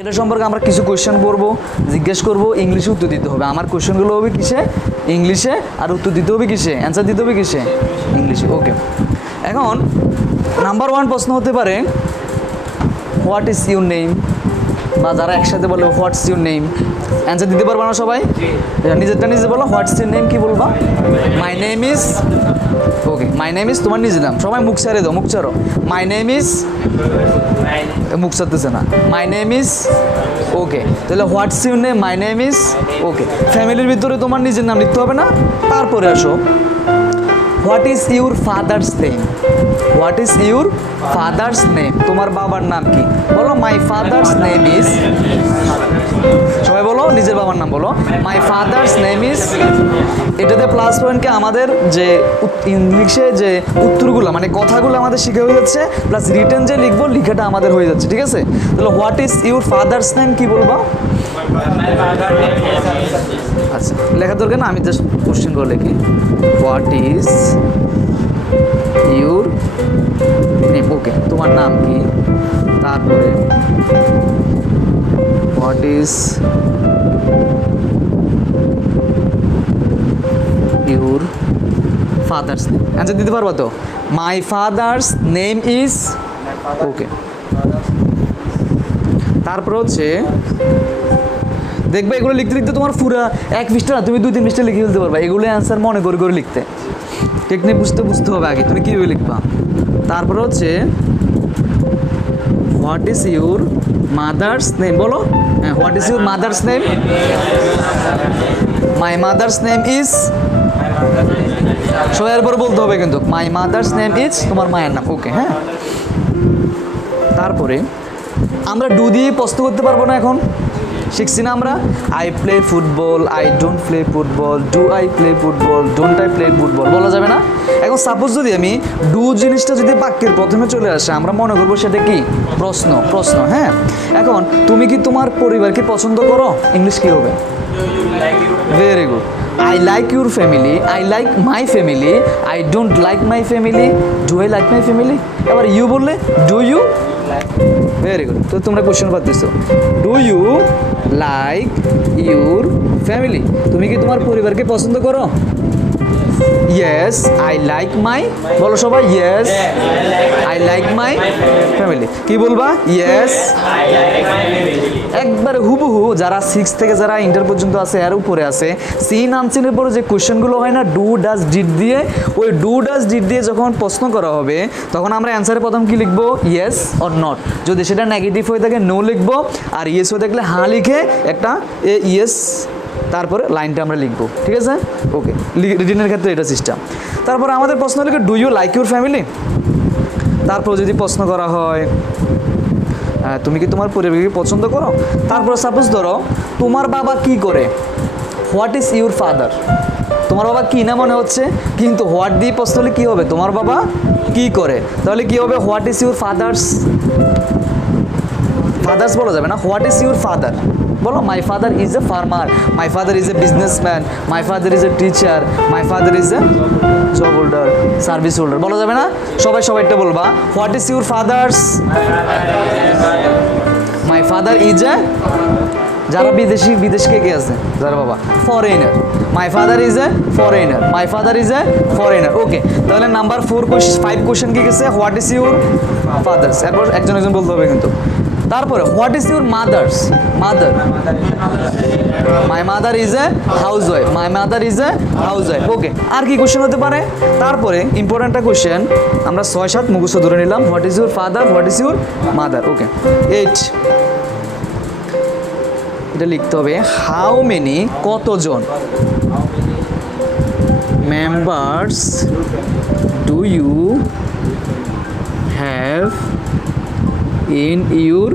এটা সম্পর্কে আমরা কিছু কোয়েশ্চেন করবো, জিজ্ঞেস করবো, ইংলিশে উত্তর দিতে হবে। আমার কোয়েশ্চেনগুলো হবে কিসে? ইংলিশে, আর উত্তর দিতে হবে কিসে? অ্যান্সার দিতে হবে কিসে? ইংলিশে। ওকে, এখন নাম্বার 1 প্রশ্ন হতে পারে হোয়াট ইজ ইউর নেম, বা যারা একসাথে বলে হোয়াটস ইউর নেম, অ্যান্সার দিতে পারবো না সবাই? নিজেরটা নিজে বলো, হোয়াটস ইউর নেম কি বলবা? মাই name is. Okay, my name is তোমার নিজের নাম। সবাই মুখ ছাড়ে দাও, মুখ ছাড়ো। মাই নেম ইজ, মুখ ছাড়তেছে না। মাই নেম ইজ। ওকে, তাহলে what's your name, my name is. Okay, ফ্যামিলির ভিতরে তোমার নিজের নাম লিখতে হবে না। তারপরে আসো, what is your father's name? What is your father's name? তোমার বাবার নাম কি? বলো মাই ফাদার্স নেম ইজ। সবাই বলো নিজের বাবার নাম বলো, মাই ফাদার্স নেম ইজ। এটাতে প্লাস পয়েন্টকে আমাদের যে ইংলিশে যে উত্তরগুলো মানে কথাগুলো আমাদের শিখে হয়ে যাচ্ছে, প্লাস রিটেন যে লিখবো লিখাটা আমাদের হয়ে যাচ্ছে। ঠিক আছে, তাহলে what is your father's name কি বলবো? আচ্ছা, লেখা দরকার না, আমি জাস্ট কোশ্চেন করে লিখি। What is your name? Okay, তোমার নাম কি? তারপরে what is your father's name? Answer দিতে পারবো তো? My father's name is. Okay, তারপর হচ্ছে দেখবে এগুলো লিখতে লিখতে তোমার পুরো 1 পৃষ্ঠা না, তুমি 2-3 পৃষ্ঠা লিখে ফেলতে পারবা। এগুলো অ্যান্সার মনে করে করে লিখতে টেকনিক বুঝতে হবে আগে তুমি কীভাবে লিখবা। তারপর হচ্ছে what is your mother's name? বলো, হ্যাঁ, what is your mother's name? My mother's name is. সবাই এরপর বলতে হবে কিন্তু, মাই মাদার্স নেম ইজ তোমার মায়ের নাম। ওকে, হ্যাঁ। তারপরে আমরা ডু দিয়ে প্রশ্ন করতে পারবো না, এখন শিখছি না আমরা। I play football, I don't play football, do I play football, don't I play football বলা যাবে না। এখন সাপোজ যদি আমি ডু জিনিসটা যদি বাক্যের প্রথমে চলে আসে, আমরা মনে করবো সেটা কি? প্রশ্ন। হ্যাঁ, এখন তুমি কি তোমার পরিবারকে পছন্দ করো? ইংলিশ কি হবে? Very good. I like your family, I like my family, I don't like my family, do I like my family. এবার ইউ বললে ডু ইউ। Very good. তো তোমরা কোশ্চেন পাচ্ছ, do you like your family? তুমি কি তোমার পরিবারকে পছন্দ করো? Yes I like my. বলো সবাই, yes I like my family. কি বলবা? ইয়েস। একবারে হুবহু যারা 6 থেকে যারা ইন্টার পর্যন্ত আছে এর উপরে আছে, সিন আনসিনের পরে যে কোশ্চেনগুলো হয় না ডু ডাজ ডিড দিয়ে, ওই ডু ডাজ ডিড দিয়ে যখন প্রশ্ন করা হবে তখন আমরা অ্যান্সারে প্রথম কি লিখবো? Yes or not. যদি সেটা নেগেটিভ হয়ে থাকে নো লিখবো, আর ইয়েস হয়ে থাকলে হ্যাঁ লিখে একটা ইয়েস তারপরে লাইনটা আমরা লিখবো। ঠিক আছে, ওকে। রিটেনের ক্ষেত্রে এটা সিস্টেম। তারপর আমাদের প্রশ্ন লিখে do you like your family? তারপর যদি প্রশ্ন করা হয় তুমি কি তোমার পরিবারকে পছন্দ করো? তারপর সাপোজ ধরো তোমার বাবা কি করে? What is your father? তোমার বাবা কি না মনে হচ্ছে, কিন্তু হোয়াট দিয়ে প্রশ্ন হলে কী হবে? তোমার বাবা কি করে, তাহলে কী হবে? What is your father's. Father's বলা যাবে না, হোয়াট ইজ ইউর ফাদার? বলো my father is a farmer, my father is a businessman, my father is a teacher, my father is a job holder, service holder. বলা যাবে না? সবাইটা বলবা, what is your father's? My father is a, যারা বিদেশ কে আছে যারা বাবা, foreigner. My father is a foreigner, my father is a foreigner. ওকে, তাহলে নাম্বার 5 কোশ্চেন কি গেছে? What is your father's. এরপর একজন বলতে হবে কিন্তু। তারপরে what is your mother? My mother is a housewife, my mother is a housewife. Okay, আর কি কোশ্চেন হতে পারে? তারপরে ইম্পর্টেন্ট কোশ্চেন আমরা 6-7 মুখস্থ ধরে নিলাম। What is your father, what is your mother. Okay, 8 এটা লিখতে হবে। হাউ মেনি কতজন members do you have in your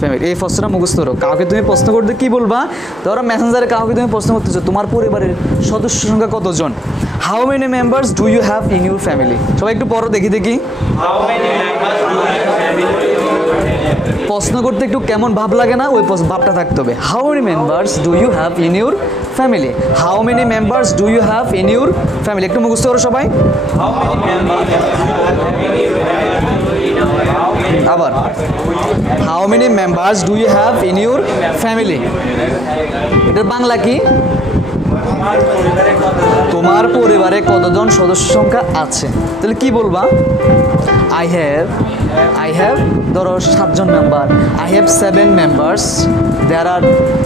family? এই প্রশ্নটা মুখস্থ করো। কাউকে তুমি প্রশ্ন করতে কি বলবা? ধরো মেসেঞ্জারে কাউকে তুমি প্রশ্ন করতেছো তোমার পরিবারের সদস্য সংখ্যা কতজন? How many members do you have in your family? সবাই একটু পড়ো দেখি। প্রশ্ন করতে একটু কেমন ভাব লাগে না? ওই ভাবটা থাকতে হবে। How many members do you have in your family? How many members do you have in your family? একটু মুখস্থ করো সবাই। আবার how many members do you have in your family, এটার বাংলা কি? তোমার পরিবারে কতজন সদস্য সংখ্যা আছে, তাহলে কি বলবা? আই হ্যাভ ধরো 7 জন member, I have 7 members, there are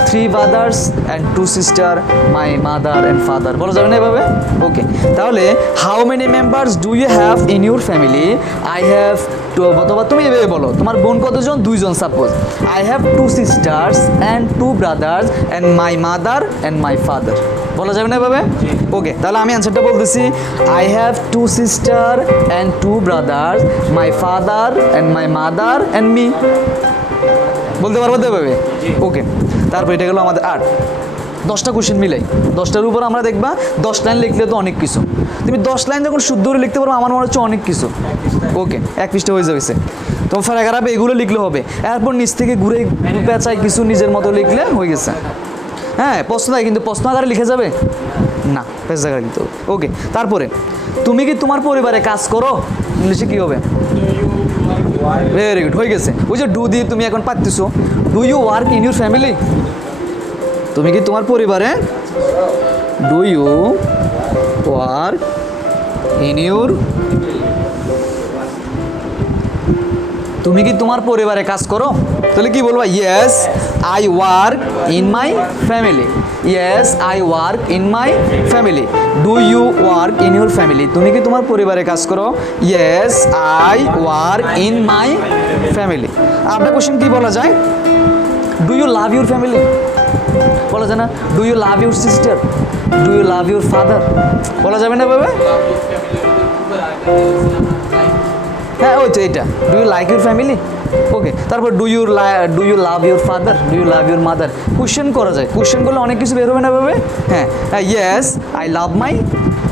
3 brothers and 2 sister, my mother and father, বলা যাবে না এভাবে? ওকে, তাহলে how many members do you have in your family? I have two, অথবা তুমি এভাবে বলো তোমার বোন কতজন? 2 জন suppose. I have 2 sisters and 2 brothers and my mother and my father, বলা যাবে না এভাবে? ওকে, তাহলে আমি অ্যান্সারটা বলতেছি, I have 2 sister and 2 brothers, my father and my mother and me, বলতে পারবো তো এভাবে? ওকে, তারপর এটা গেলো আমাদের 8। 10টা কোশ্চেন মিলাই, 10টার উপর আমরা দেখবা 10 লাইন লিখলে তো অনেক কিছু, তুমি 10 লাইন যখন শুদ্ধ করে লিখতে পারো আমার মনে হচ্ছে অনেক কিছু। ওকে, 1 পৃষ্ঠা হয়ে যাবে, তো ফেরাগারাবে এগুলো লিখলে হবে, এরপর নিচ থেকে ঘুরে পেঁচাই কিছু নিজের মতো লিখলে হয়ে গেছে। হ্যাঁ, প্রশ্ন দেয় কিন্তু প্রশ্ন আকারে লিখে যাবে না, পেজ আকারে লিখতে হবে। ওকে, তারপরে তুমি কি তোমার পরিবারে কাজ করো, ইংলিশে কি হবে? ভেরি গুড, হয়ে গেছে। ওই যে ডু দিয়ে তুমি এখন পাচ্ছিস, do you work in your family, তুমি কি তোমার পরিবারে, do you work in your, তুমি কি তোমার পরিবারে কাজ করো, তাহলে কি বলবা? Yes I work in my family, yes I work in my family. Do you work in your family, তুমি কি তোমার পরিবারে কাজ করো? Yes I work in my family. আপনার কোশ্চেন কি বলা যায়? Do you love your family, বলা যায় না? Do you love your sister, do you love your father, বলা যাবে না ভাবে? হ্যাঁ, ওই তো এটা, do you like your family. Okay, তারপর do you love your father, do you love your mother, question করা যায়, কোশ্চেন করলে অনেক কিছু বের হবে না ভাবে? হ্যাঁ, yes I love my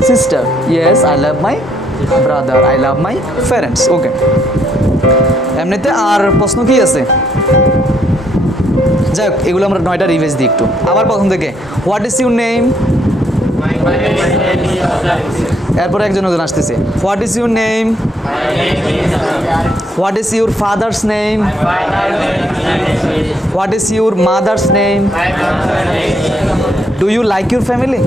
sister, yes I love my brother, I love my parents. Okay, এমনিতে আর প্রশ্ন কি আছে? যাই হোক, এগুলো আমরা 9টা রিভাইজ দিই একটু। আবার প্রথম থেকে, হোয়াট ইজ ইউর নেম, এরপরে একজন আসতেছে, what is your name, what is your father's name, what is your mother's name, do you like your family.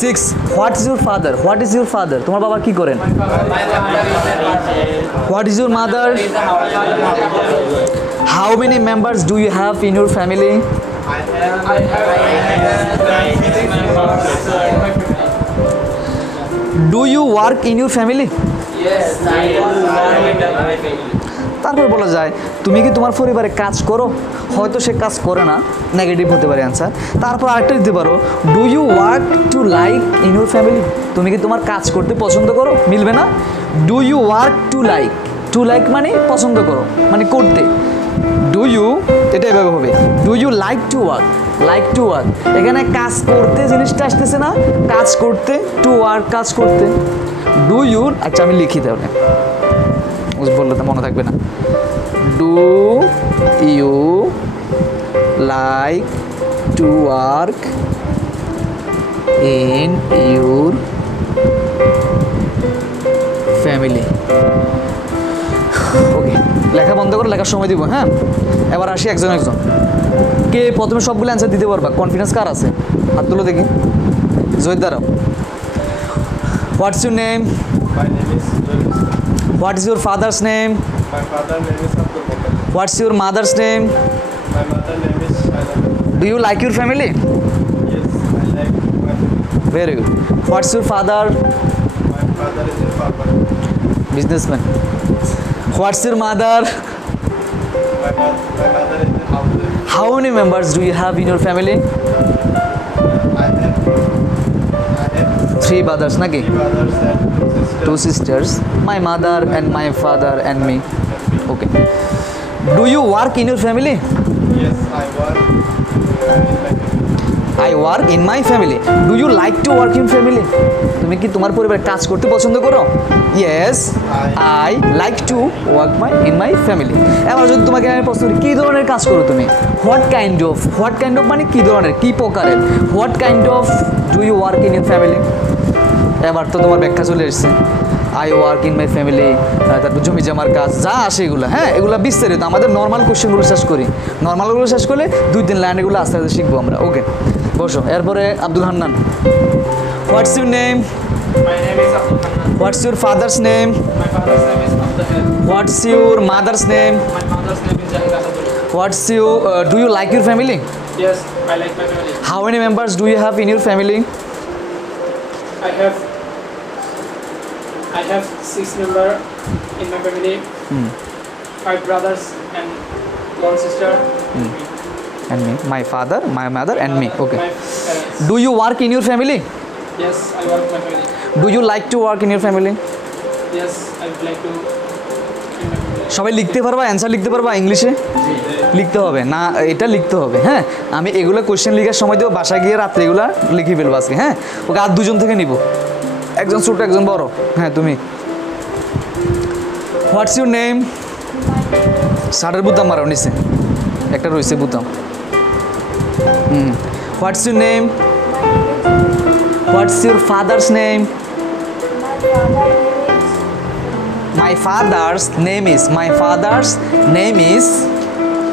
6, what is your father, what is your father, তোমার বাবা কি করেন? What is your mother, how many members do you have in your family, do you work in your family. তারপর বলা যায়, তুমি কি তোমার পরিবারে কাজ করো, হয়তো সে কাজ করে না, নেগেটিভ হতে পারে অ্যান্সার। তারপর আরেকটা দিতে পারো, do you work to like in your family, তুমি কি তোমার কাজ করতে পছন্দ করো, মিলবে না? Do you work to like, to like মানে পছন্দ করো, মানে করতে। ডু ইউ, এটা এভাবে হবে, do you like to work, like to work, এখানে কাজ করতে জিনিসটা আসতেছে না, কাজ করতে, টু ওয়ার্ক কাজ করতে। ডু ইউ, আচ্ছা আমি লিখি তাহলে, বললে তো মনে থাকবে না। Do you like to work in your family. Okay, লেখা বন্ধ করে লেখার সময় দিব। হ্যাঁ, এবার আসি একজন একজন। কে প্রথমে সবগুলো অ্যান্সার দিতে পারবা? কনফিডেন্স কার আছে? হাত তুলো দেখি। জয়েদ দাঁড়াও। হোয়াটস your name? What is your father's name? My father's name is Abdul Bakar. What's your mother's name? My mother's name is Shaila. Do you like your family? Yes, I like my family. Very good. What's your father? My father is a farmer. Businessman. What's your mother? My mother is a housewife. How many members do you have in your family? I have 3 brothers, naki? 3 brothers and 2 sisters. 2 sisters. My mother and my father and me. Okay. Do you work in your family? Yes, I work in my family. I work in my family. Do you like to work in family? তুমি কি তোমার পরিবারে কাজ করতে পছন্দ করো? Yes, I like to work in my family. এবার যদি তোমাকে আমি প্রশ্ন করি, কি ধরনের কাজ করো তুমি? What kind of মানে কি ধরনের, কি প্রকারের? What kind of do you work in your family? এবার তো তোমার ব্যাখ্যা চলে এসেছে। I work in my family, তারপর জমি জমার কাজ যা আসে এগুলো, হ্যাঁ এগুলো বিস্তারিত আমাদের নর্মাল কোশ্চেনগুলো শেষ করি, নর্মালগুলো শেষ করলে 2-3 লাইন এগুলো আস্তে আস্তে শিখবো আমরা। ওকে বসো। এরপরে Abdul Hannan, what's your name, My name is Abdul Hanan. What's your father's name, My father's name is Abdul. What's your mother's name, My mother's name is Jahida Abdul. What's you do you like your family, Yes, I like my family. How many members do you have in your family, I have 6 members in my family. 5 brothers and 1 sister. and me, my father, my mother and me. Okay. My parents. Do you work in your family? Yes, I work in my family. Do you like to work in your family? Yes, I would like to in my family. সবাই লিখতে পারবা, answer লিখতে পারবা ইংলিশে? লিখতে হবে না, এটা লিখতে হবে, হ্যাঁ আমি এগুলো কোশ্চেন লেখার সময় দেবো, বাসায় গিয়ে রাত্রে এগুলো লিখে ফেলবো আজকে, হ্যাঁ ওকে আর 2জন থেকে নিব, একজন ছোট একজন বড়। হ্যাঁ তুমি, হোয়াটস ইউর নেম, শার্টের বুতাম মারাও নিচে একটা রয়েছে বুতাম। What's your name, what's your father's name, my father's name is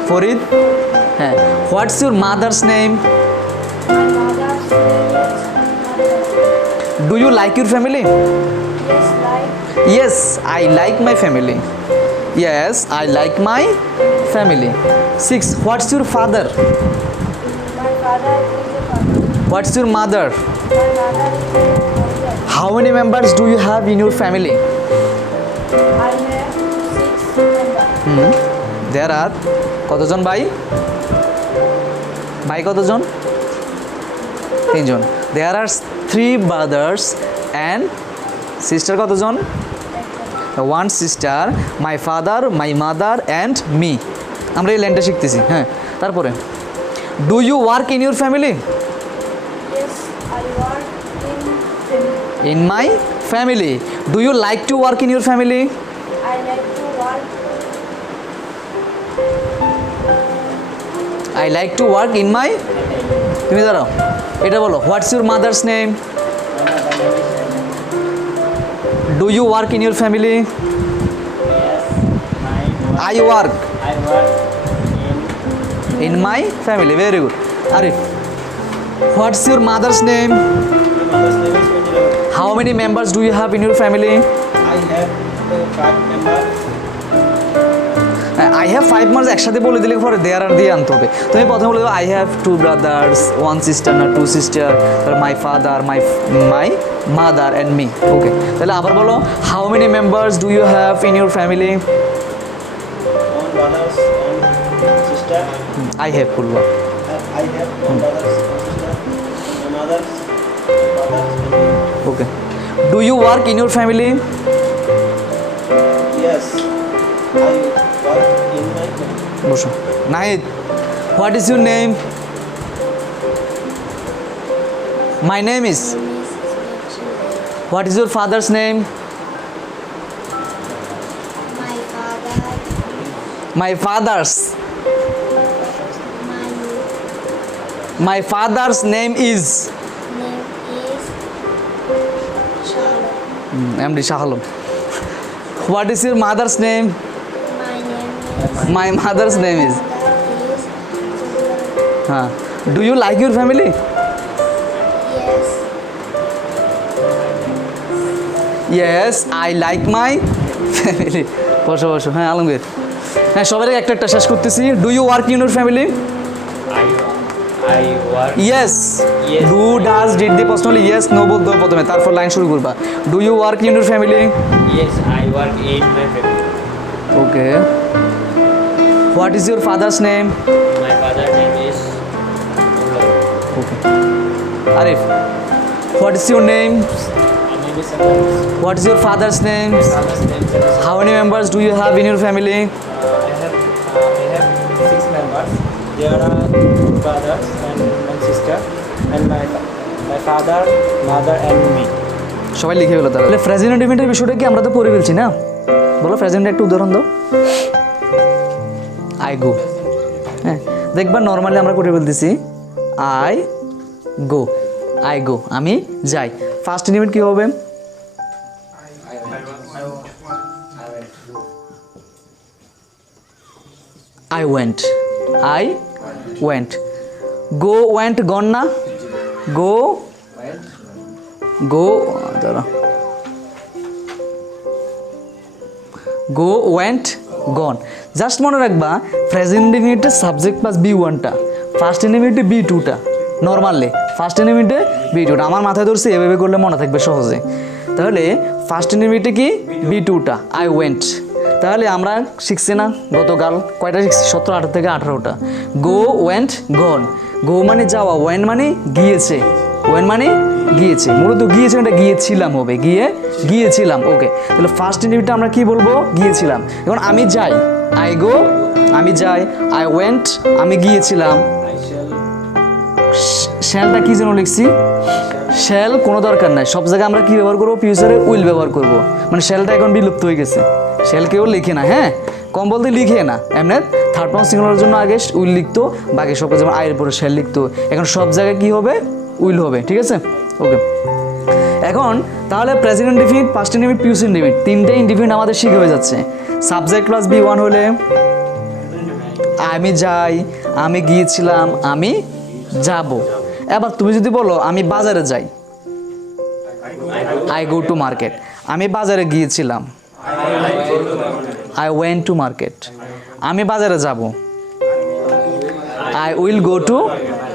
Farid. হ্যাঁ what's your mother's name, do you like your family, yes I like my family, yes I like my family. 6 what's your father, what's your mother, how many members do you have in your family, there are কতজন ভাই, ভাই কতজন, 3 জন। there are 3 brothers and sister কতজন, 1 sister, my father, my mother and me. আমরা এই লাইনটা শিখতেছি, হ্যাঁ তারপরে do you work in your family, Yes, I work in family. in my family. Do you like to work in your family, I like to work. I like to work in my, তুমি দাঁড়াও এটা বলো, what's your mother's name, do you work in your family, I work in my family. Very good. Arif, what's your mother's name, My mother's name is Manjula. how many members do you have in your family, I have 5 members. I have 5 members একসাথে বলে দিলে পরে দেয়ার আর দিয়ে আনতে হবে, তুমি প্রথমে বলে দেবো I have 2 brothers, 1 sister না 2 sister, my father, my mother and me. ওকে তাহলে আবার বলো, how many members do you have in your family, 1 brothers, 1 sister. I have বলবো, I have 1 brothers, 1 sister. My mother's brothers and me. Okay do you work in your family, Yes, I work in my family. বসো। Nahid, what is your name, my name is, what is your father's name, My father, my father's, my father's name is name is Charlotte. MD Shah Alam. What is your mother's name, My name is. my mother's name is, That is. do you like your family, Yes. yes I like my family. বসো বসো, হ্যাঁ আলমগীর, হ্যাঁ সবাই একটা একটা শেষ করতেছি, do you work in your family, I work. Yes, Yes. Do does did দিয়ে প্রশ্ন হলে ইয়েস নো বলতে হবে প্রথমে, তারপর লাইন শুরু করবা। Do you work in your family, Yes, I work in my family. Okay what is your father's name, My father's name is Ullah. Okay Arif, what is your name, My name is Santosh. What is your father's name, Father's name is Santosh. How many members do you have in your family, I have 6 members. There are 2 brothers and 1 sister, and my father, mother, and me. সবাই লিখে ফেলো তাহলে। Present ইভেন্টের বিষয়টা কি আমরা তো পড়ে ফেলছি না, বলো প্রেজেন্টে একটা উদাহরণ দাও। আই গো, হ্যাঁ দেখবা নর্মালি আমরা করে ফেলতেছি আই গো, আমি যাই। ফার্স্ট ইভেন্ট কি হবে, I went, I went. Go went গন না, গো গো দাঁড়া, গো ওয়েন্ট গন। জাস্ট মনে রাখবা প্রেজেন্ট ইনডিফিনিটে সাবজেক্ট প্লাস বি ওয়ানটা, ফার্স্ট ইনডিফিনিটে বি টুটা, নর্মালি ফার্স্ট ইনডিফিনিটে বি টুটা। আমার মাথায় ধরছে এভাবে করলে মনে থাকবে সহজে। তাহলে ফার্স্ট ইনডিফিনিটে কি বি টুটা, আই ওয়েন্ট। তাহলে আমরা শিখছি না গতকাল কয়টা শিখছি, 17, 18 থেকে 18টা। গো ওয়েন্ট গন, গো মানে যাওয়া, ওয়েন্ট মানে গিয়েছে, ওয়েন মানে গিয়েছে, মূলত গিয়েছে এটা গিয়েছিলাম হবে, গিয়েছিলাম। ওকে, তাহলে ফার্স্ট ইনডিফিনিটে আমরা কি বলবো, গিয়েছিলাম। এখন আমি যাই, আই গো, আমি যাই, আই ওয়েন্ট, আমি গিয়েছিলাম। শ্যালটা কি যেন লিখছি, শ্যাল কোনো দরকার নাই, সব জায়গায় আমরা কি ব্যবহার করবো, ফিউচারে উইল ব্যবহার করবো। মানে শ্যালটা এখন বিলুপ্ত হয়ে গেছে, শ্যাল কেউ লিখে না, হ্যাঁ কম বলতে লিখে না। এমনি থার্ড পার্সন সিঙ্গুলারের জন্য আগে উইল লিখতো, বাকি সব যেমন আয়ের পরে শ্যাল লিখতো, এখন সব জায়গায় কি হবে, উইল হবে। ঠিক আছে, ওকে। এখন তাহলে present indefinite, past indefinite, future indefinite, তিনটে ইনডিফিনিট আমাদের শিখে হয়ে যাচ্ছে। সাবজেক্ট প্লাস বি ওয়ান হলে আমি যাই, আমি গিয়েছিলাম, আমি যাব। এবার তুমি যদি বলো আমি বাজারে যাই, আই গো টু মার্কেট, আমি বাজারে গিয়েছিলাম, আই ওয়েন্ট টু মার্কেট। আমি বাজারে যাব, I will go to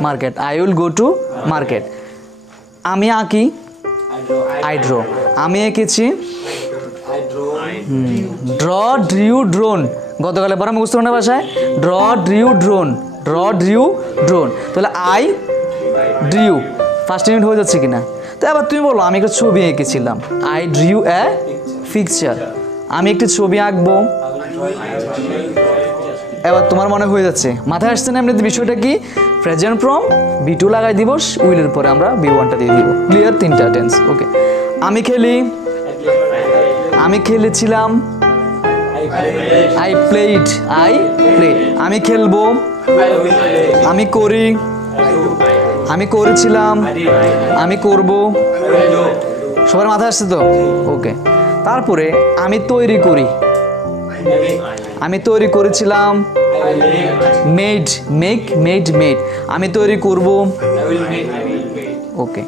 market, I will go to market. আমি আঁকি, আই ড্র, আমি এঁকেছি, ড্র, ড্রিউ, ড্রোন। গতকালে পরে মুখস্থ করতে ভাষায় draw, drew, drone, draw, drew, drone. তাহলে আই ড্রিউ ফার্স্ট ইউনিট হয়ে যাচ্ছে কিনা। তো এবার তুমি বলো আমি একটা ছবি এঁকেছিলাম, আই ড্রিউ এ পিকচার, আমি একটি ছবি আঁকবো। এবার তোমার মনে হয়ে যাচ্ছে, মাথায় আসছে না এমনিতে বিষয়টা কি, প্রেজেন্ট ফর্ম বি টু লাগাই দিব, উইলের পরে আমরা বি ওয়ানটা দিয়ে দিব। ক্লিয়ার, তিনটা টেন্স। ওকে, আমি খেলি, আমি খেলেছিলাম, আই প্লেড, আই প্লেড। আমি খেলবো, আমি করি, আমি করেছিলাম, আমি করব। সবার মাথায় আসছে তো? ওকে, তারপরে আমি তৈরি করি, আমি তৈরি করেছিলাম, মেড, মেক, মেড, মেড। আমি তৈরি করব। ওকে,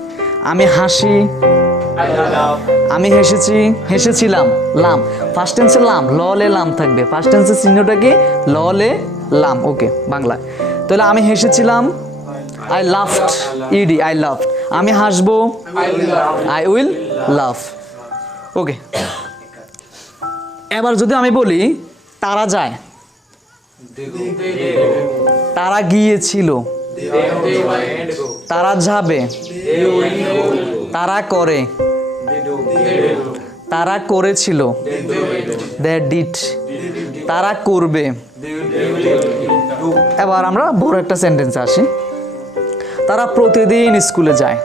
আমি হাসি, আমি হেসেছি, হেসেছিলাম, লাম। ফার্স্ট টেন্সে লাম, ললে লাম থাকবে, ফার্স্ট টেন্সের চিহ্নটা কি, ললে লাম। ওকে, বাংলায় তাহলে আমি হেসেছিলাম, I laughed, ED, I laughed. আমি হাসবো, আই উইল লাফ। ওকে, এবার যদি আমি বলি তারা যায়, তারা গিয়েছিল, তারা যাবে, তারা করে, তারা করেছিল, দে ডিড, তারা করবে। এবার আমরা বড় একটা সেন্টেন্সে আসি, তারা প্রতিদিন স্কুলে যায়,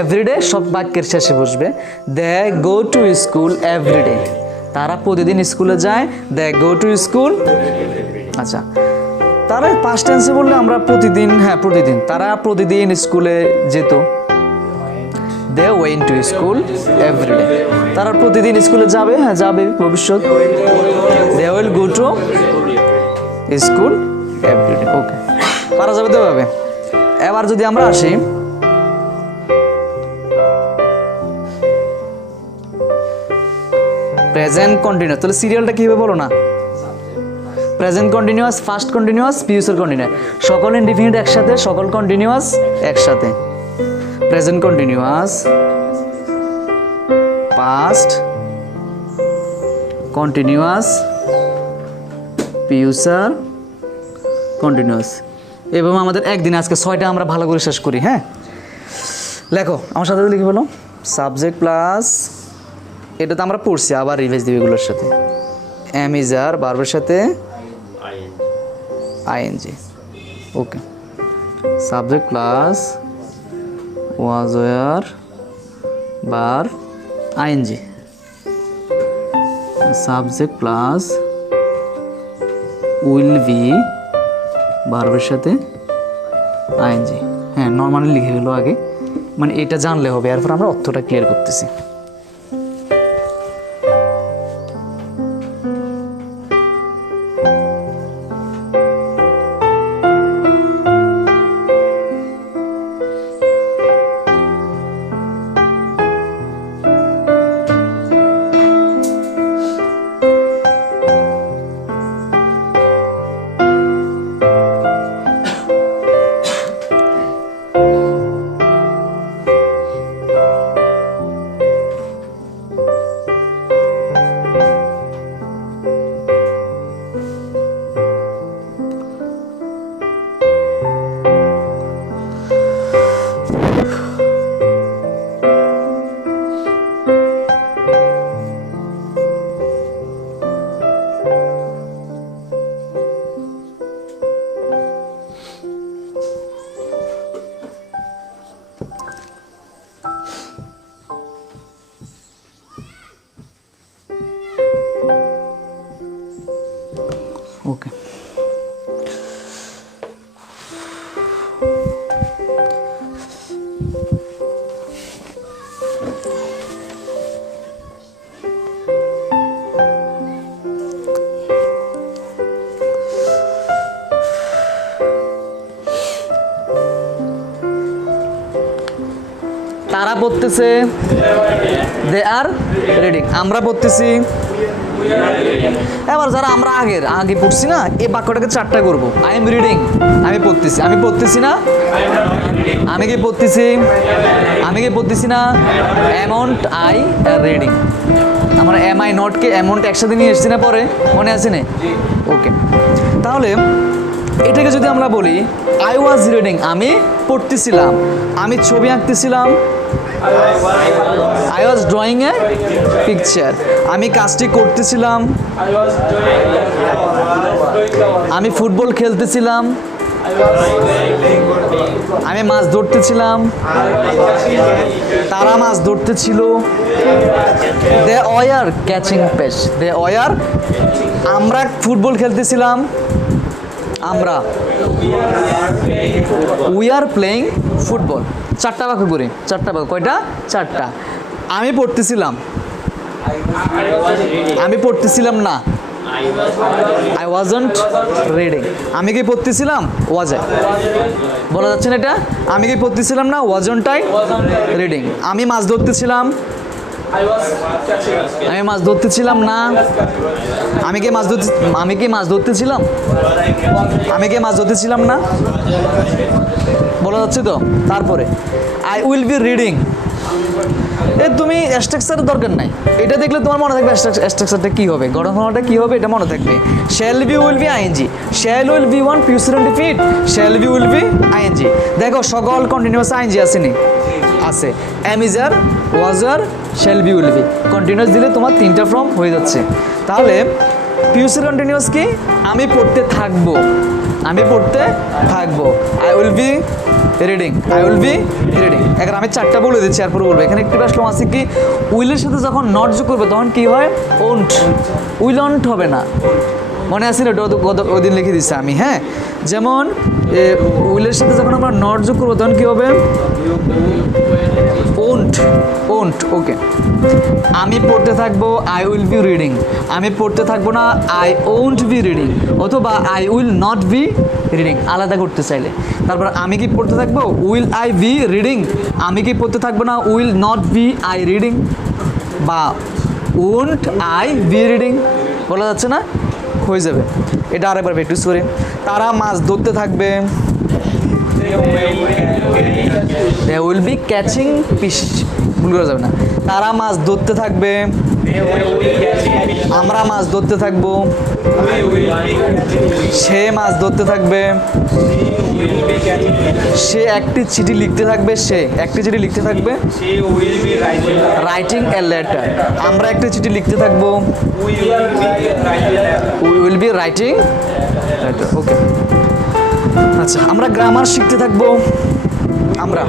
এভরিডে সব বাক্যের শেষে বসবে, দে গো টু স্কুল এভরিডে। তারা প্রতিদিন স্কুলে যায়, দে গো টু স্কুল। আচ্ছা, তারা পাস্ট টেন্সে বললে আমরা প্রতিদিন, হ্যাঁ প্রতিদিন, তারা প্রতিদিন স্কুলে যেত, they went to school every day. তারা প্রতিদিন স্কুলে যাবে, হ্যাঁ যাবে ভবিষ্যৎ, they will go to school every day. Okay, পারা যাবে তো ভাবে। এবার যদি আমরা আসি প্রেজেন্ট কন্টিনিউয়াস, তাহলে সিরিয়ালটা কি হবে বলো না, present continuous, first continuous, future continuous, সকল ইনডিফিনিট একসাথে, সকল কন্টিনিউয়াস একসাথে। Present continuous, past continuous, future continuous. এবং আমাদের একদিনে আজকে 6টা আমরা ভালো করে শেষ করি। হ্যাঁ, লেখো আমার সাথে লিখে বলো, সাবজেক্ট প্লাস, এটা তো আমরা পড়ছি, আবার রিভাইজ দিবে এগুলোর সাথে, এম ইজ আর, ভার্বের সাথে ING. Okay, subject plus was were বার ING, subject plus will be, ভার্বের সাথে আইএনজি। হ্যাঁ, নর্মালি লিখে গেলো আগে, মানে এটা জানলে হবে, এরপর আমরা অর্থটা ক্লিয়ার করতেছি। পড়তেছে, দে আর রিডিং। আমরা পড়তেছি। এবার যারা আমরা আগে পড়ছি না, এই বাক্যটাকে চারটা করব। আই এম রিডিং, আমি পড়তেছি। আমি পড়তেছি না, আমি কি পড়তেছি, আমি কি পড়তেছি না, অ্যামাউন্ট আই আর রিডিং। আমরা এম আই নটকে অ্যামাউন্ট একসাথে নিয়ে এসেছি না, পরে মনে আছে না? ওকে, তাহলে এটাকে যদি আমরা বলি আই ওয়াজ রিডিং, আমি পড়তেছিলাম, আমি ছবি আঁকতেছিলাম, I was drawing a picture, আমি কাজটি করতেছিলাম, I was doing আমি ফুটবল খেলতেছিলাম, I was আমি মাছ ধরতেছিলাম, তারা মাছ ধরতেছিল, they were catching fish, they were, আমরা ফুটবল খেলতেছিলাম, আমরা উই আর প্লেয়িং ফুটবল। চারটা বাক্য করি, চারটা বাক্য, কয়টা? চারটা। আমি পড়তেছিলাম, আমি পড়তেছিলাম না, আই ওয়াজন্ট রিডিং। আমি কি পড়তেছিলাম? Was I. বলা যাচ্ছে না এটা? আমি কি পড়তেছিলাম না, ওয়াজন্ট আই রিডিং। আমি মাছ ধরতেছিলাম, I was catching. আমি মাছ ধরতেছিলাম না, আমি কি মাছ ধরতে, আমি কি মাছ ধরতেছিলাম, আমি কি মাছ ধরতেছিলাম না, বলা যাচ্ছে তো? তারপরে আই উইল বি রিডিং। এ তুমি স্ট্রাকচারের দরকার নাই, এটা দেখলে তোমার মনে থাকবে স্ট্রাকচারটা কী হবে, গঠন ফর্মটা কী হবে, এটা মনে থাকবে। Shall be will be ING, shall will be one future indefinite, shall be will be ING. দেখো সকল কন্টিনিউয়াস আইএনজি আসেনি, আছে। Am is are, was were, shall be will be. Continuous দিলে তোমার তিনটা ফর্ম হয়ে যাচ্ছে। তাহলে ফিউচার কন্টিনিউয়াস কি? আমি পড়তে থাকবো, আমি পড়তে থাকবো, I will be reading, I will be reading. এখন আমি চারটা বলে দিচ্ছি, এরপর বলবো। এখানে একটু আসলে আছে কি, উইলের সাথে যখন নট যোগ করবে তখন কি হয়? ওন্ট, উইল অন্ট হবে না। মনে আছে না? ওদিন লিখে দিচ্ছি আমি, হ্যাঁ। যেমন উইলের সাথে যখন আমরা নট যোগ করবো তখন কি হবে? Won't, won't. ওকে, আমি পড়তে থাকবো, আই উইল বি রিডিং। আমি পড়তে থাকবো না, আই ওন্ট বি রিডিং, অথবা I will not be reading, আলাদা করতে চাইলে। তারপর আমি কি পড়তে থাকবো? Will I be reading. আমি কি পড়তে থাকবো না, will not be I reading, বা ওন্ট আই বি রিডিং। বলা যাচ্ছে না? হয়ে যাবে। এটা আরেকবার প্র্যাকটিস করি। তারা মাছ ধরতে থাকবে, they will be catching fish, ভুল করা যাবে না। তারা মাছ ধরতে থাকবে, আমরা মাছ ধরতে থাকবো, সে মাছ ধরতে থাকবে, সে একটি চিঠি লিখতে থাকবে, সে একটি চিঠি লিখতে থাকবে, রাইটিং এ লেটার। আমরা একটি চিঠি লিখতে থাকবো, we will be writing letter. Okay, আচ্ছা। আমরা গ্রামার শিখতে থাকবো, আমরা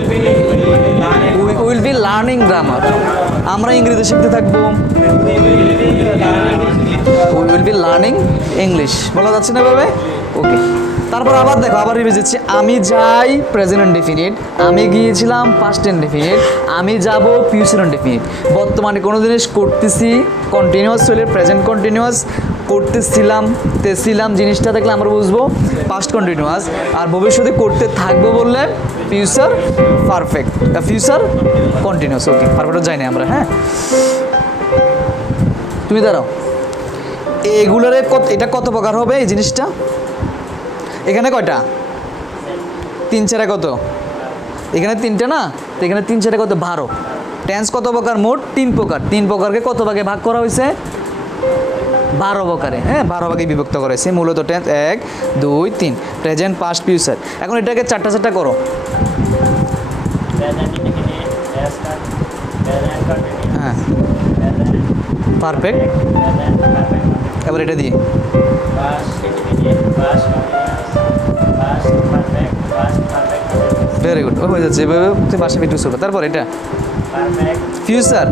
we will be learning grammar. আমরা ইংরেজি শিখতে থাকবো, we will be learning English. বলা যাচ্ছে না ভাবে? ওকে, তারপর আবার দেখো, আবার রিভিউ দিচ্ছি। আমি যাই প্রেজেন্ট ইনডেফিনিট, আমি গিয়েছিলাম পাস্ট ইনডেফিনিট, আমি যাব ফিউচার ইনডেফিনিট। বর্তমানে কোনো জিনিস করতেছি কন্টিনিউয়াস হলে প্রেজেন্ট কন্টিনিউয়াস, করতেছিলাম তেছিলাম জিনিসটা দেখলে আমরা বুঝবো পাস্ট কন্টিনিউয়াস, আর ভবিষ্যতে করতে থাকবো বললে ফিউচার পারফেক্ট, ফিউচার কন্টিনিউয়াস। ওকে, পারফেক্ট যাই না আমরা, হ্যাঁ। তুমি দাঁড়াও, এগুলোরে এটা কত প্রকার হবে এই জিনিসটা? এখানে কয়টা? 3 4 কত? এখানে 3টা না, তো এখানে 3 4 কত? 12। টেন্স কত প্রকার? মোট 3 প্রকার। 3 প্রকারকে কত ভাগে ভাগ করা হয়েছে? 12 প্রকারে, হ্যাঁ, 12 ভাগে বিভক্ত করা হয়েছে। মূলত টেন্স 1 2 3, প্রেজেন্ট পাস্ট ফিউচার। এখন এটাকে চারটা চারটা করো। হ্যাঁ, পারফেক্ট। এবার এটা দিয়ে ভেরি গুড, হয়ে যাচ্ছে। এভাবে তুমি পাশে একটু ছোটো। তারপর এটা ফিউচার।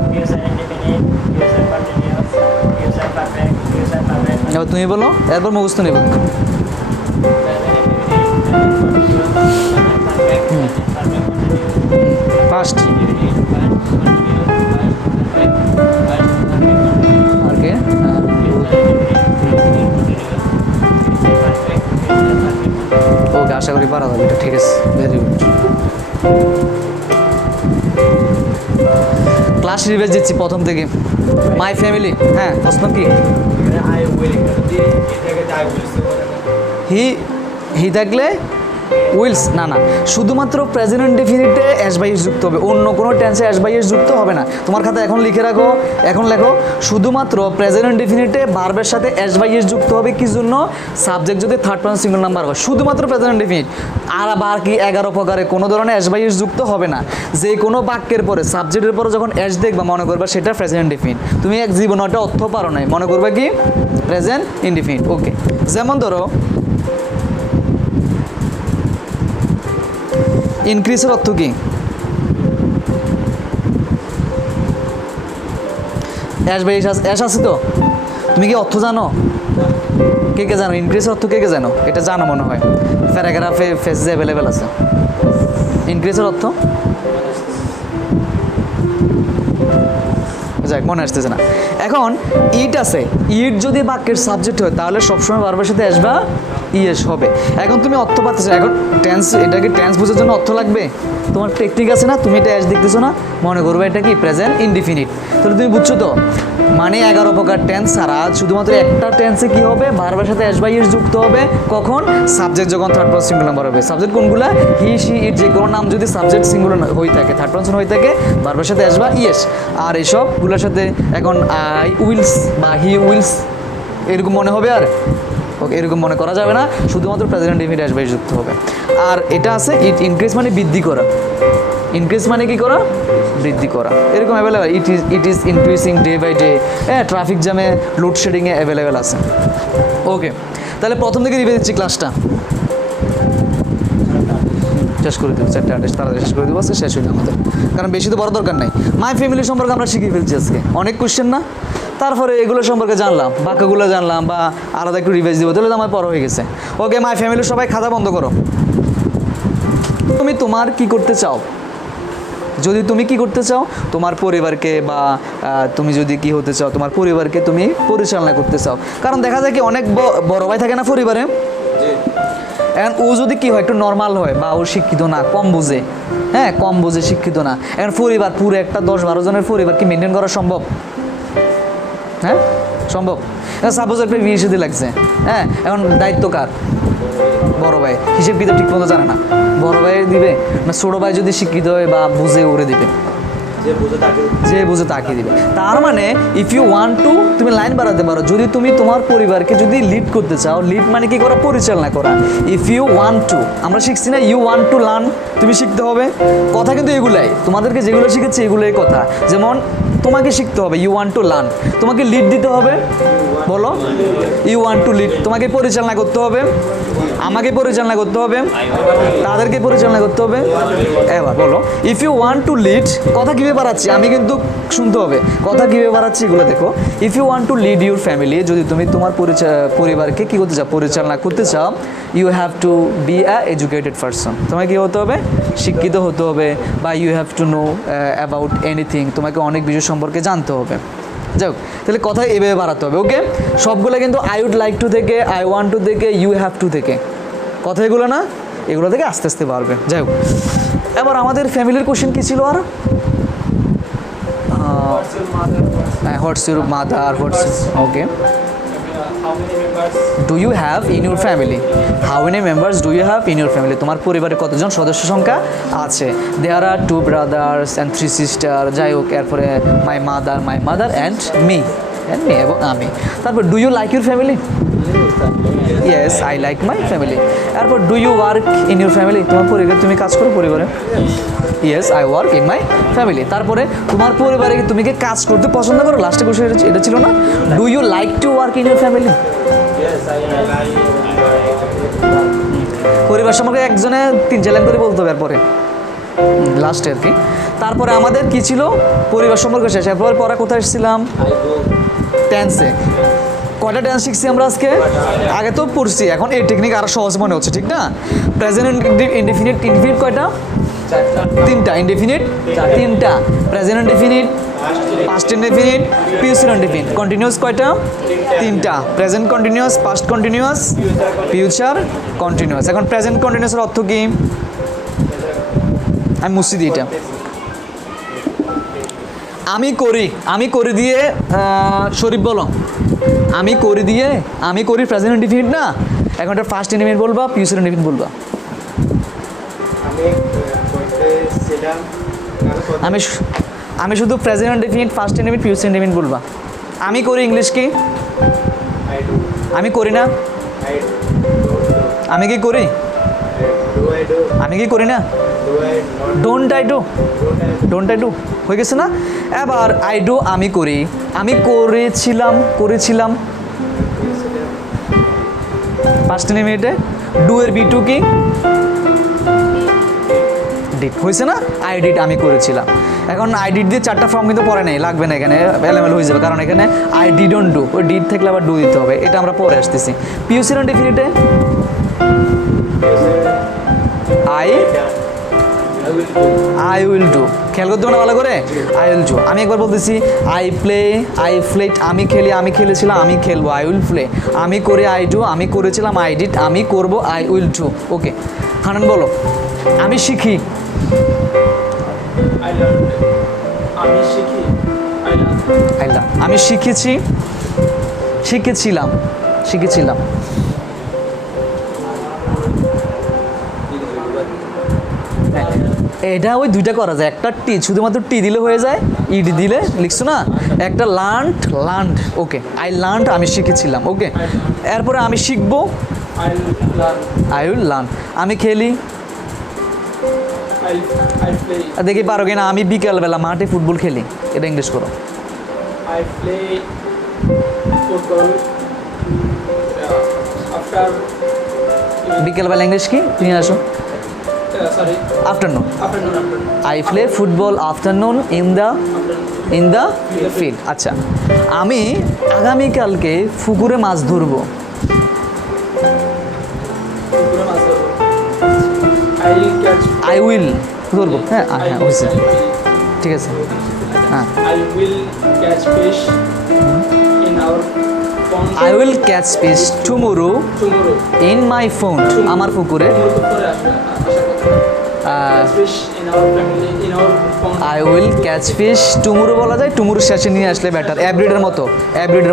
এবার তুমি বলো, এরপর মুখস্থ নেব। ফার্স্ট আর কে? ওকে, আশা করি পারা যাবে এটা। ঠিক আছে, ভেরি গুড। লাস্ট রিভাইজ দিচ্ছি প্রথম থেকে। মাই ফ্যামিলি, হ্যাঁ প্রশ্ন কি? হি থাকলে উইলস, না না, শুধুমাত্র প্রেজেন্ট ইনডেফিনিটে অ্যাস বাই এস যুক্ত হবে, অন্য কোনো টেন্সে অ্যাস বাই এস যুক্ত হবে না। তোমার খাতা এখন লিখে রাখো, এখন লেখো শুধুমাত্র প্রেজেন্ট ইনডেফিনিটে ভার্বের সাথে অ্যাস বাই এস যুক্ত হবে, কি জন্য? সাবজেক্ট যদি থার্ড পারসন সিঙ্গুলার নাম্বার হয়, শুধুমাত্র প্রেজেন্ট ইনডেফিনিট। আর বাকি 11 প্রকারে কোনো ধরনের অ্যাস বাই এস যুক্ত হবে না। যে কোনো বাক্যের পরে সাবজেক্টের পরে যখন অ্যাস দেখবা মনে করবা সেটা প্রেজেন্ট ইনডেফিনিট। তুমি এক জীবনে একটা অর্থ পারো নাই, মনে করবা কি? Present indefinite. ওকে, যেমন ধরো ইনক্রিজের অর্থ কি? অ্যাস বাই অ্যাস আছে তো? তুমি কি অর্থ জানো? কে কে জানো ইনক্রিজের অর্থ? কে কে জানো? এটা জানো মনে হয়, প্যারাগ্রাফে ফেসে অ্যাভেলেবেল আছে ইনক্রিজের অর্থ। যাক, মনে আসতেছে না। এখন ইট আছে, ইট যদি বাক্যের সাবজেক্ট হয় তাহলে সবসময় ভার্বের সাথে আসবা ইয়েস হবে। এখন তুমি অর্থ পাচ্ছ, এখন টেন্স, এটাকে টেন্স বোঝার জন্য অর্থ লাগবে। তোমার টেকনিক আছে না, তুমি এটা অ্যাস দেখতেছো না, মনে করবে এটা কি? Present indefinite. তাহলে তুমি বুঝছো তো, মানে 11 প্রকার টেন্স ছাড়া শুধুমাত্র একটা টেন্সে কি হবে? ভার্বের সাথে অ্যাস বাই এস যুক্ত হবে। কখন? সাবজেক্ট যখন থার্ড পারসন সিঙ্গুলার নাম্বার হবে। সাবজেক্ট কোনগুলা? হি, শি, ইট, যে কোনো নাম যদি সাবজেক্ট সিঙ্গুলার হয়ে থাকে, থার্ড পারসন হয়ে থাকে, ভার্বের সাথে আসবা ইয়েস। আর এইসবগুলোর সাথে এখন আই উইলস বা হি উইলস এরকম মনে হবে, আর ওকে এরকম মনে করা যাবে না, শুধুমাত্র প্রেজেন্ট ইনডিফিনিট অ্যাস বাই যুক্ত হবে। আর এটা আছে ইট ইনক্রিজ, মানে বৃদ্ধি করা। ইনক্রিজ মানে কি করা? বৃদ্ধি করা। এরকম available, it is increasing day by day. হ্যাঁ, ট্রাফিক জ্যামে, লোডশেডিংয়ে অ্যাভেলেবেল আছে। ওকে, তাহলে প্রথম থেকে রিভিউ দিচ্ছি ক্লাসটা, শেষ করে দেবো। 4টা আর্টিস্ট তাড়াতাড়ি শেষ করে দেবো, শেষ হইলো আমাদের, কারণ বেশি তো বড় দরকার নাই। মাই ফ্যামিলি সম্পর্কে আমরা শিখে ফেলছি আজকে, অনেক কোশ্চেন না? তারপরে এগুলো সম্পর্কে জানলাম, বাক্যগুলো জানলাম, বা আলাদা একটু রিভাইজ দিব, তাহলে তো আমার পড়া হয়ে গেছে। ওকে, মাই ফ্যামিলি সবাই খাতা বন্ধ করো। তুমি তোমার কি করতে চাও? যদি তুমি কি করতে চাও, তোমার পরিবারকে, বা তুমি যদি কি হতে চাও, তোমার পরিবারকে তুমি পরিচালনা করতে চাও। কারণ দেখা যায় কি অনেক বড় ভাই থাকে না পরিবারে, এখন ও যদি কি হয়, একটু নর্মাল হয়, বা ও শিক্ষিত না, কম বুঝে, হ্যাঁ কম বুঝে, শিক্ষিত না, এখন পরিবার পুরো একটা 10-12 জনের পরিবার কি মেনটেন করা সম্ভব? হ্যাঁ সম্ভব। সাপোজ একটা বিয়ে সাথে লাগছে, হ্যাঁ এখন দায়িত্ব কার? বড় ভাই। হিসেব কিতাব ঠিক মতো জানে না, বড় ভাই দিবে না ছোটো ভাই যদি শিক্ষিত হয় বা বুঝে ওরে দিবে? যে বুঝে তাকে দিবে। তার মানে ইফ ইউ ওয়ান্ট টু, তুমি লাইন বাড়াতে পারো, যদি তুমি তোমার পরিবারকে যদি লিড করতে চাও, লিড মানে কি করা? পরিচালনা করা। ইফ ইউ ওয়ান্ট টু, আমরা শিখছি না ইউ ওয়ান্ট টু লার্ন, তুমি শিখতে হবে। কথা কিন্তু এগুলাই, তোমাদেরকে যেগুলো শিখেছি এগুলোই কথা। যেমন তোমাকে শিখতে হবে ইউ ওয়ান্ট টু লার্ন, তোমাকে লিড দিতে হবে, বলো ইউ ওয়ান্ট টু লিড, তোমাকে পরিচালনা করতে হবে, আমাকে পরিচালনা করতে হবে, তাদেরকে পরিচালনা করতে হবে। এবার বলো if you want to lead, কথা কীভাবে বাড়াচ্ছি আমি কিন্তু শুনতে হবে, কথা কীভাবে বাড়াচ্ছি এগুলো দেখো। If you want to lead your family, যদি তুমি তোমার পরিবারকে কী করতে চাও? পরিচালনা করতে চাও, you have to be a educated person, তোমাকে কী হতে হবে? শিক্ষিত হতে হবে, বা you have to know about anything, তোমাকে অনেক বিষয় সম্পর্কে জানতে হবে। যাই হোক, তাহলে কথা এভাবে বাড়াতে হবে। ওকে, সবগুলো কিন্তু আই উড লাইক টু থেকে, আই ওয়ান্ট টু থেকে, ইউ হ্যাভ টু থেকে, কথা এগুলো না, এগুলো থেকে আস্তে আস্তে বাড়বে। যাই হোক, এবার আমাদের ফ্যামিলির কোশ্চেন কী ছিল? আর what's your mother, what's, okay, do you have in your family, how many members do you have in your family, তোমার পরিবারে কতজন সদস্য সংখ্যা আছে? There are 2 brothers and 3 sister, যাই হোক, এরপরে মাই মাদার অ্যান্ড মি এবং আমি। তারপর do you like your family? Yes I like my family. এরপর do you work in your family, তোমার পরিবারে তুমি কাজ করো পরিবারে? Yes I work in my family. তারপরে তোমার পরিবারে তুমি কি কাজ করতে পছন্দ করো? লাস্টে কোশ্চেন এটা ছিল না, do you like to work in your family? পরিবার সম্পর্কে একজনে 3-4 লাইন করে বলতে হবে এরপরে লাস্টে আর কি। তারপরে আমাদের কি ছিল? পরিবার সম্পর্কে শেষ। এরপর পড়া কোথায় এসেছিলাম? টেন্সে। কয়টা টেন্স শিখছি আমরা আজকে? আগে তো পড়ছি, এখন এই টেকনিক আরও সহজ মনে হচ্ছে, ঠিক না? প্রেজেন্ট ইনডেফিনিট, ইনডেফিনিট কয়টা? 3টা। ইনডেফিনিট 3টা, present indefinite, past indefinite, future indefinite. Continuous কয়টা? 3টা, present continuous, past continuous, future continuous. এখন প্রেজেন্ট কন্টিনিউয়াসের অর্থ কি? আমি মুছি দিই এটা। আমি করি দিয়ে শরীফ বলো আমি করি প্রেজেন্ট ইনডিফিনিট না, এখন এটা ফার্স্ট ইনডিফিনিট বলবা, ফিউচার ইনডিফিনিট বলবা। আমি কইতেছিলাম আমি শুধু present indefinite, first indefinite, future indefinite বলবা। আমি করি ইংলিশ কি? আই ডু আমি করি না, আই আমি কি করি? ডু আমি কি করি না? Do I not don't I do, don't I do হয়ে গেছে না? এবার আই ডু আমি করি, আমি করেছিলাম ফার্স্ট মিনিটে। ডু এর বি টু কি? ডিড হয়েছে না? আই ডিড আমি করেছিলাম। এখন আই ডিড দিয়ে 4টা ফর্ম কিন্তু পরে নেই, লাগবে না, এখানে এলোমেলো হয়ে যাবে, কারণ এখানে আই ডিডন্ট ডু, ওই ডিড থাকলে আবার ডু দিতে হবে, এটা আমরা পরে আসতেছি। পিউসির ডেফিনিটে আই উইল ডু, খেয়াল করতে না ভালো করে, আই উইল ডু। আমি একবার বলতেছি আই প্লে, আই প্লেট, আমি খেলি, আমি খেলেছিলাম, আমি খেলবো, আই উইল প্লে। আমি করি, আই ডু, আমি করেছিলাম, আই ডিড, আমি করবো, আই উইল ডু। ওকে, হানান বলো। আমি শিখি, I learned. আমি শিখি, I learned. আইলাম। আমি শিখেছি, শিখেছিলাম। হ্যাঁ, এটা ওই দুইটা করা যায়, একটা টি, শুধুমাত্র টি দিলে হয়ে যায়, ইডি দিলে লিখছো না, একটা লার্নড। ওকে, আই লার্নড, আমি শিখেছিলাম। ওকে, এরপরে আমি শিখবো, I'll learn. I will learn. আমি খেলি, I'll play. দেখি পারো কিনা, আমি বিকালবেলা মাঠে ফুটবল খেলি, এটা ইংলিশ করো। I play football after. বিকেলবেলা ইংলিশ কি? তুমি আসো। Sorry. Afternoon. Afternoon. I play football afternoon in the Afternoon. Field. আচ্ছা, আমি আগামীকালকে পুকুরে মাছ ধরবো। পুরো মাছ ধরবো। I'll catch. আই উইল ধরবো, হ্যাঁ হ্যাঁ হয়েছে, ঠিক আছে। হ্যাঁ, I will catch fish in our pond I will catch fish tomorrow tomorrow. In my phone, আমার পুকুরে। পুকুরে আসার কথা। Catch fish in our family, in our pond. I will catch fish tomorrow বলা যায়, টুমোরো শেষে নিয়ে আসলে বেটার, অ্যাব্রিডের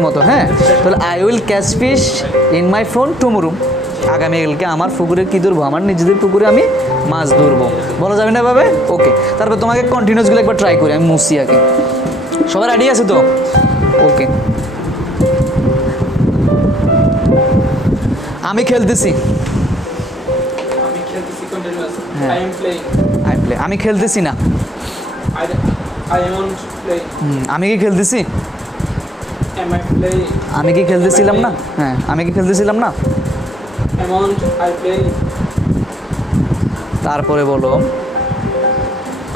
মতো, হ্যাঁ। তাহলে I will catch fish in my phone tomorrow, আগামীকালকে আমার পুকুরে কী ধরবো? আমার নিজেদের পুকুরে আমি মাছ ধরবো, বলা যাবে না এভাবে? ওকে, তারপর তোমাকে কন্টিনিউসগুলো একবার ট্রাই করি, আমি মুসি আগে। সবাই রেডি আছে তো? ওকে, আমি খেলতেছি, আমি খেলতেছি continuous. হ্যাঁ। I am playing. আমি খেলতেছি না। I won't play. আমি কি খেলতেছি? Am I playing? আমি কি খেলতেছিলাম না? হ্যাঁ, আমি কি খেলতেছিলাম না? Amount I play. তারপরে বলো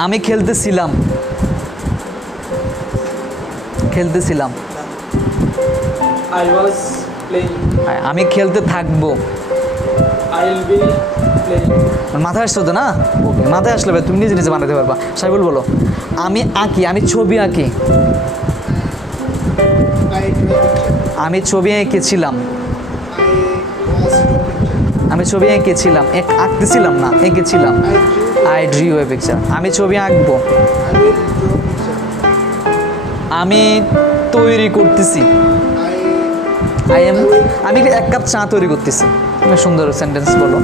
আমি খেলতেছিলাম। I was playing. হ্যাঁ, আমি খেলতে থাকবো। I'll be playing. মাথায় আসছো তো না? ওকে, মাথায় আসলে তুমি নিজে নিজে বানাতে পারবা। সাইবুল বলো। আমি আঁকি, আমি ছবি আঁকি। আমি ছবি এঁকেছিলাম। আমি ছবি এঁকেছিলাম, আঁকতেছিলাম না, এঁকেছিলাম। I drew A picture. আমি ছবি আঁকবো। আমি তৈরি করতেছি। আমি 1 কাপ চা তৈরি করতেছি। সুন্দর সেন্টেন্স বলো।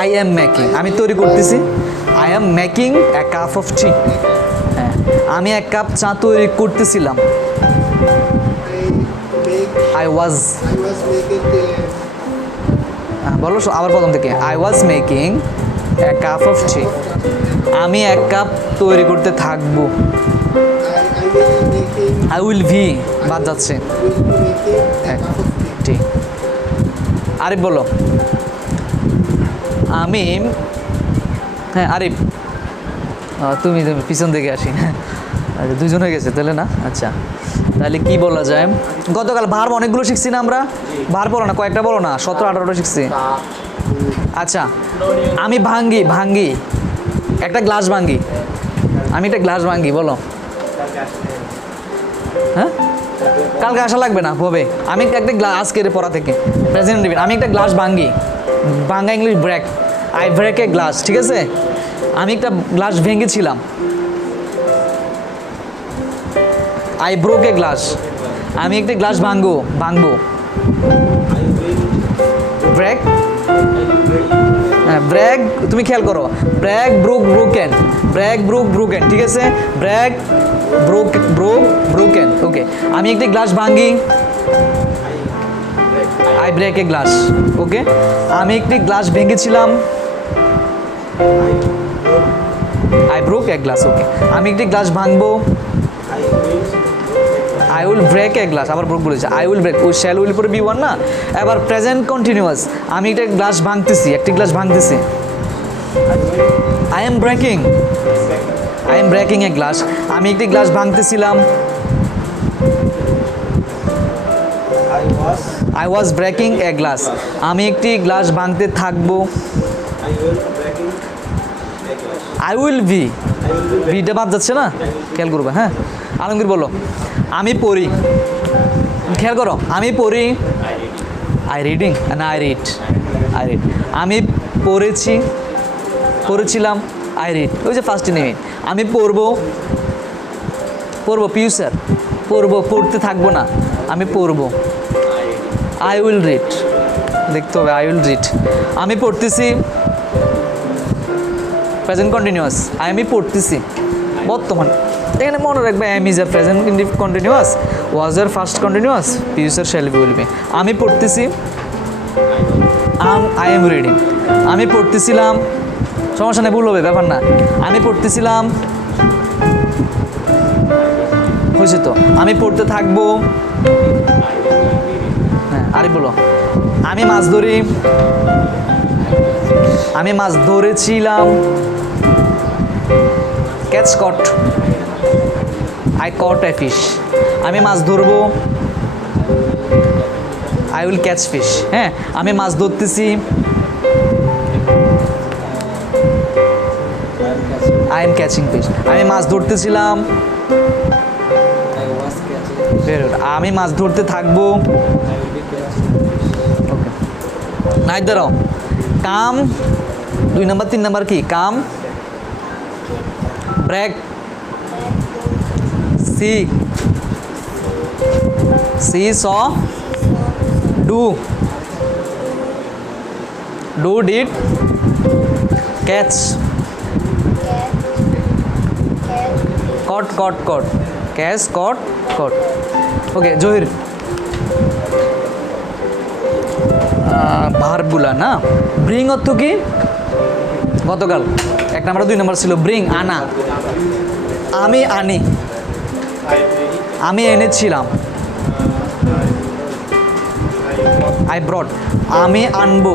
আই এম মেকিং, আমি তৈরি করতেছি। I am making a cup of tea. হ্যাঁ, আমি 1 কাপ চা তৈরি করতেছিলাম। আই ওয়াজ, বলো আবার প্রথম থেকে। I was making a cup of tea. আমি 1 কাপ তৈরি করতে থাকবো। আই উইল বি, বাদ যাচ্ছে। ঠিক, আরিফ বলো। আমি, হ্যাঁ আরিফ, তুমি পিছন থেকে আসি। আচ্ছা, 2জন হয়ে গেছে তাহলে না? আচ্ছা, তাহলে কি বলা যায়? গতকাল ভার্ব অনেকগুলো শিখছি না আমরা? ভার্ব বলো না, কয়েকটা বলো না, 17-18টা শিখছি। আচ্ছা, আমি ভাঙ্গি, একটা গ্লাস ভাঙ্গি। আমি একটা গ্লাস ভাঙ্গি, বলো। হ্যাঁ, কালকে আসা লাগবে না, হবে। আমি একটা গ্লাস, আজকের পড়া থেকে প্রেজেন্ট দিবেন। আমি একটা গ্লাস ভাঙ্গি, ভাঙ্গা English break. I break a glass, ঠিক আছে? আমি একটা গ্লাস ভেঙেছিলাম। আই ব্রোক এ গ্লাস, আমি একটি গ্লাস ভাঙবো। ব্রেক, হ্যাঁ ব্রেক, তুমি খেয়াল করো, break broke broken, break broke broken, ঠিক আছে, ব্রেক ব্রোকেন। ওকে, আমি একটি গ্লাস ভাঙি, I break a glass. Okay, আমি একটি গ্লাস ভেঙেছিলাম, I broke a glass. Okay, আমি একটি গ্লাস ভাঙবো, I will break a glass. আবার ব্রোক বলেছে, আই উইল ব্রেক, ওই শ্যাল উইল পরে বি ওয়ান না। এবার প্রেজেন্ট কন্টিনিউয়াস, আমি একটা গ্লাস ভাঙতেছি, একটি গ্লাস ভাঙতেছি, I am breaking a glass. আমি একটি গ্লাস ভাঙতেছিলাম, I was breaking a glass. আমি একটি গ্লাস ভাঙতে থাকবো, আই উইল বি, বিটা বাদ যাচ্ছে না, খেয়াল করবে। হ্যাঁ, আলমগীর বলো, আমি পড়ি, খেয়াল করো, আমি পড়ি, আই রিডিং না আই রিড, আমি পড়েছিলাম, আই রিড, ওই যে ফার্স্ট নেই। আমি পড়বো, ফিউচার, পড়তে থাকবো না, আমি পড়বো, আই উইল রিড, দেখতে হবে, আই উইল রিড। আমি পড়তেছি, প্রেজেন্ট কন্টিনিউয়াস, আমি পড়তেছি, বর্তমান। এখানে মনে রাখবে am is a present continuous, was এর first continuous, future shall be will be. আমি পড়তেছি, আই এম রিডিং। আমি পড়তেছিলাম, সমস্যা নেই, ভুল হবে, ব্যাপার না। আমি পড়তেছিলাম, হয়েছে তো। আমি পড়তে থাকবো, হ্যাঁ আরে বলো, আমি মাছ ধরি, আমি মাছ ধরেছিলাম, catch caught, I caught a fish. আমি মাছ ধরবো, আই উইল ক্যাচ ফিশ। হ্যাঁ, আমি মাছ ধরতেছি, আই এম ক্যাচিং ফিশ। আমি মাছ ধরতেছিলাম, আমি মাছ ধরতে থাকবো। ওকে, নাই দাঁড়াও, কাম 2 নাম্বার 3 নাম্বার কি, come, break, see saw, do, did, catch, caught, catch, caught. Okay, Zahir, ভার্বগুলা না, ব্রিং অর্থ কি, গতকাল 1 নাম্বার 2 নাম্বার ছিল, ব্রিং আনা, আমি আনি, আমি এনেছিলাম, আই ব্রট, আমি আনবো।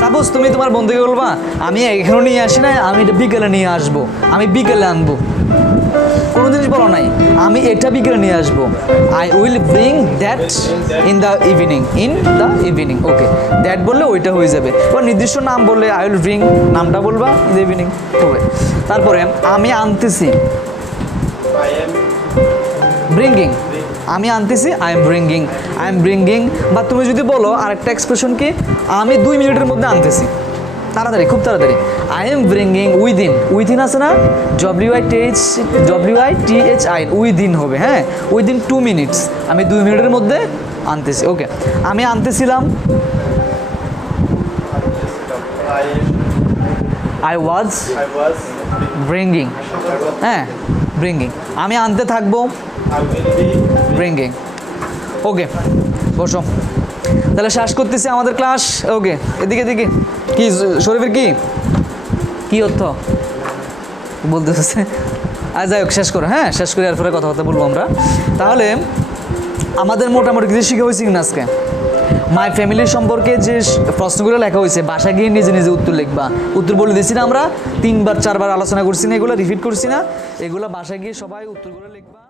সাপোজ তুমি তোমার বন্ধুকে বলবা, আমি এখানে নিয়ে আসি না, আমি এটা বিকেলে নিয়ে আসবো, আমি বিকেলে আনবো। কোনো জিনিস বলো নাই, আমি এটা বিকেলে নিয়ে আসবো, I will bring that in the evening. Okay, that বললে ওইটা হয়ে যাবে। এবার নির্দিষ্ট নাম বললে আই উইল ব্রিং, নামটা বলবা ইন দ্য ইভিনিং হবে। তারপরে আমি আনতেছি, ব্রিঙ্গিং, আমি আনতেছি, আই এম ব্রিঙ্গিং। বা তুমি যদি বলো আরেকটা এক্সপ্রেশন কি, আমি 2 মিনিটের মধ্যে আনতেছি, তাড়াতাড়ি, খুব তাড়াতাড়ি, আই এম ব্রিঙ্গিং উইদিন আছে না, WITHI, উইদিন হবে। হ্যাঁ, উইদিন 2 মিনিটস, আমি 2 মিনিটের মধ্যে আনতেছি। ওকে, আমি আনতেছিলাম, আই ওয়াজ ব্রিঙ্গিং। হ্যাঁ, ব্রিঙ্গিং। আমি আনতে থাকবো, ব্রিঙ্গিং। ওকে, বসো, তাহলে শেষ করতেছি আমাদের ক্লাস। ওকে, এদিকে কি শরীফের কি অর্থ বলতে হচ্ছে, আর যাই হোক, শেষ করো। হ্যাঁ, শেষ করে এরপরে কথাবার্তা বলবো আমরা। তাহলে আমাদের মোটামুটি কিছু শিখা হয়েছে কিনা আজকে? মাই ফ্যামিলির সম্পর্কে যে প্রশ্নগুলো লেখা হয়েছে, বাসা গিয়ে নিজে উত্তর লিখবা। উত্তর বলে দিয়েছি না আমরা, 3বার 4বার আলোচনা করছি না, এগুলো রিপিট করছি না, এগুলো বাসা গিয়ে সবাই উত্তরগুলো লিখবা।